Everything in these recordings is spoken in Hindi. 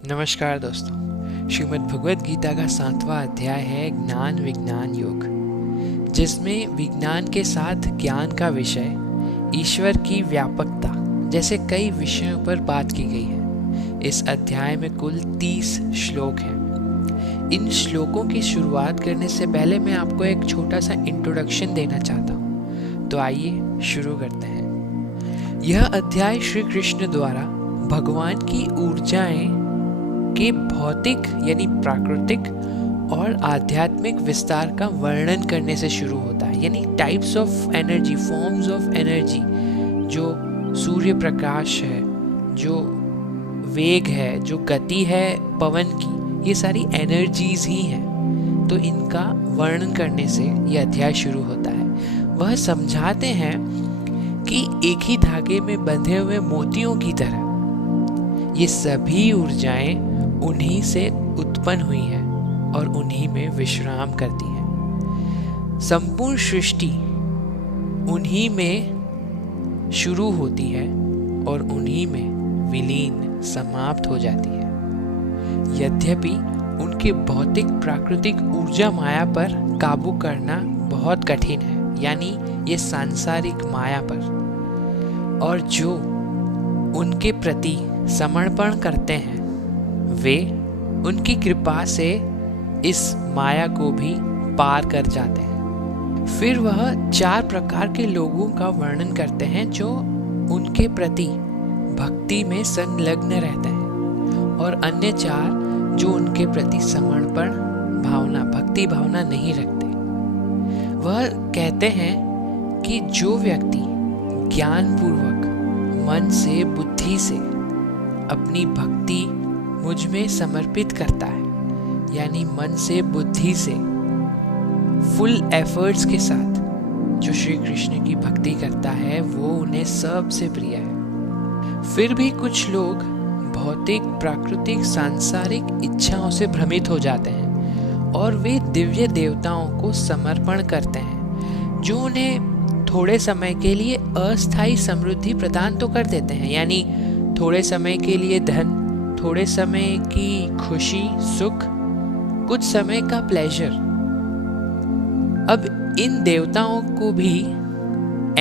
नमस्कार दोस्तों। श्रीमद् भगवद गीता का 7वां अध्याय है ज्ञान विज्ञान योग, जिसमें विज्ञान के साथ ज्ञान का विषय, ईश्वर की व्यापकता जैसे कई विषयों पर बात की गई है। इस अध्याय में कुल 30 श्लोक हैं। इन श्लोकों की शुरुआत करने से पहले मैं आपको एक छोटा सा इंट्रोडक्शन देना चाहता हूँ, तो आइए शुरू करते हैं। यह अध्याय श्री कृष्ण द्वारा भगवान की ऊर्जाएं के भौतिक यानी प्राकृतिक और आध्यात्मिक विस्तार का वर्णन करने से शुरू होता है। यानी types of energy, forms of energy, जो सूर्य प्रकाश है, जो वेग है, जो गति है पवन की, ये सारी एनर्जीज ही हैं। तो इनका वर्णन करने से ये अध्याय शुरू होता है। वह समझाते हैं कि एक ही धागे में बंधे हुए मोतियों की तरह ये सभी ऊर्जाएं उन्हीं से उत्पन्न हुई हैं और उन्हीं में विश्राम करती हैं। संपूर्ण सृष्टि उन्हीं में शुरू होती है और उन्हीं में विलीन समाप्त हो जाती है। यद्यपि उनके भौतिक प्राकृतिक ऊर्जा माया पर काबू करना बहुत कठिन है, यानी ये सांसारिक माया पर, और जो उनके प्रति समर्पण करते हैं वे उनकी कृपा से इस माया को भी पार कर जाते हैं। फिर वह 4 प्रकार के लोगों का वर्णन करते हैं जो उनके प्रति भक्ति में संलग्न रहते हैं, और अन्य 4 जो उनके प्रति समर्पण भावना, भक्ति भावना नहीं रखते। वह कहते हैं कि जो व्यक्ति ज्ञानपूर्वक मन से, बुद्धि से अपनी भक्ति मुझ में समर्पित करता है, यानी मन से, बुद्धि से, फुल एफर्ट्स के साथ जो श्री कृष्ण की भक्ति करता है, वो उन्हें सबसे प्रिय है। फिर भी कुछ लोग भौतिक, प्राकृतिक, सांसारिक इच्छाओं से भ्रमित हो जाते हैं और वे दिव्य देवताओं को समर्पण करते हैं, जो उन्हें थोड़े समय के लिए अस्थायी समृद्धि प्रदान तो कर देते हैं, यानी थोड़े समय के लिए धन, थोड़े समय की खुशी, सुख, कुछ समय का प्लेजर। अब इन देवताओं को भी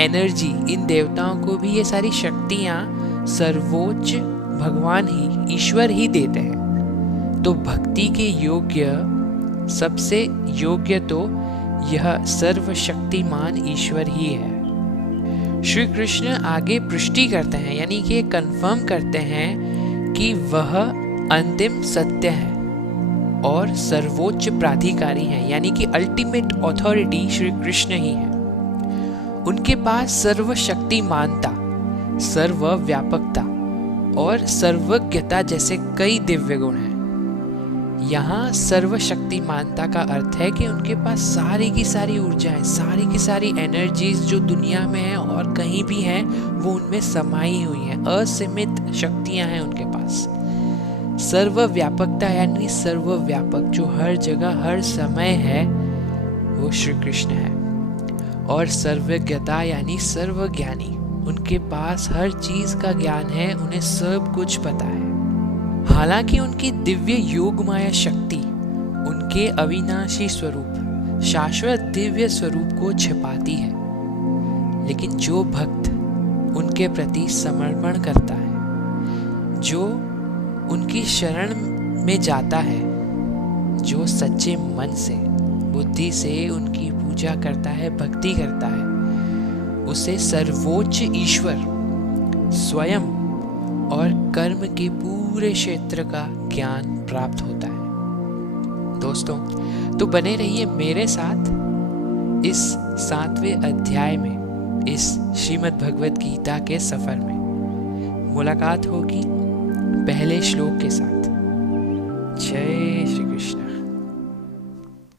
एनर्जी, इन देवताओं को भी ये सारी शक्तियां सर्वोच्च भगवान ही, ईश्वर ही देते हैं। तो भक्ति के योग्य, सबसे योग्य तो यह सर्वशक्तिमान ईश्वर ही है। श्री कृष्ण आगे पुष्टि करते हैं, यानी कि कंफर्म करते हैं कि वह अंतिम सत्य है और सर्वोच्च प्राधिकारी है, यानी कि अल्टीमेट अथॉरिटी श्री कृष्ण ही है। उनके पास सर्वशक्तिमानता, सर्वव्यापकता और सर्वज्ञता जैसे कई दिव्य गुण हैं। यहाँ सर्वशक्तिमानता का अर्थ है कि उनके पास सारी की सारी ऊर्जाएं, सारी की सारी एनर्जीज जो दुनिया में है और कहीं भी हैं, वो उनमें समाई हुई हैं। असीमित शक्तियां हैं उनके पास। सर्वव्यापकता यानी सर्वव्यापक, जो हर जगह हर समय है, वो श्री कृष्ण है। और सर्वज्ञता यानी सर्वज्ञानी, उनके पास हर चीज का ज्ञान है, उन्हें सब कुछ पता है। हालांकि उनकी दिव्य योग माया शक्ति उनके अविनाशी स्वरूप, शाश्वत दिव्य स्वरूप को छिपाती है, लेकिन जो भक्त उनके प्रति समर्पण करता है, जो उनकी शरण में जाता है, जो सच्चे मन से, बुद्धि से उनकी पूजा करता है, भक्ति करता है, उसे सर्वोच्च ईश्वर स्वयं और कर्म के पूरे क्षेत्र का ज्ञान प्राप्त होता है। दोस्तों, तो बने रहिए मेरे साथ इस 7वें अध्याय में, इस श्रीमद् भगवद गीता के सफर में। मुलाकात होगी पहले श्लोक के साथ। जय श्री कृष्ण।